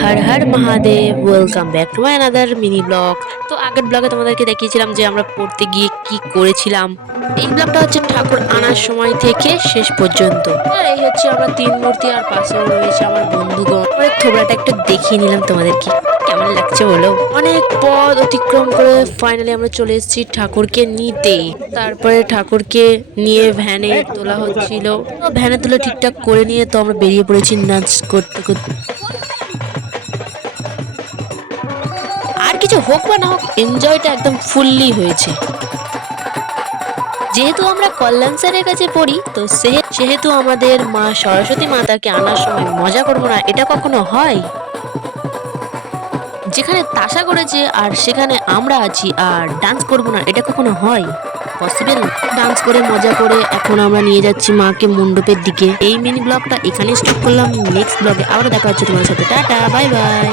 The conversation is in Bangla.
Har Har Mahadev, welcome back to my another mini blog. তো আগের ব্লগে তোমাদেরকে দেখিয়েছিলাম যে আমরা পড়তে গিয়ে কি করেছিলাম। এই ব্লগটা হচ্ছে ঠাকুর আনার সময় থেকে শেষ পর্যন্ত। আর এই হচ্ছে আমরা তিন মূর্তি, আর পাশেও রয়েছে আমার বন্ধুগণ। পরের থোবড়াটা একটু দেখিয়ে নিলাম তোমাদেরকে, কেমন লাগছে বলো। অনেক পথ অতিক্রম করে ফাইনালি আমরা চলে এসেছি ঠাকুরকে নিতে। তারপরে ঠাকুরকে নিয়ে ভ্যানে তোলা হচ্ছিল। তো ভ্যানে তুলে ঠিকঠাক করে নিয়ে তো আমরা বেরিয়ে পড়েছি নাচ করতে করতে। আর কিছু হোক বা না হোক, এনজয়টা একদম ফুললি হয়েছে। যেহেতু আমরা কল্যাণ স্যারের কাছে পড়ি, তো সেহেতু আমাদের মা সরস্বতী মাতাকে আনার সময় মজা করবো না, এটা কখনো হয়? যেখানে তাসা করেছে আর সেখানে আমরা আছি আর ডান্স করবো না, এটা কখনো হয় পসিবল? ডান্স করে মজা করে এখন আমরা নিয়ে যাচ্ছি মাকে মণ্ডপের দিকে। এই মিনি ব্লগটা এখানেই স্টপ করলাম। নেক্সট ব্লগে আবার দেখা হচ্ছে তোমার সাথে। Tata, bye bye.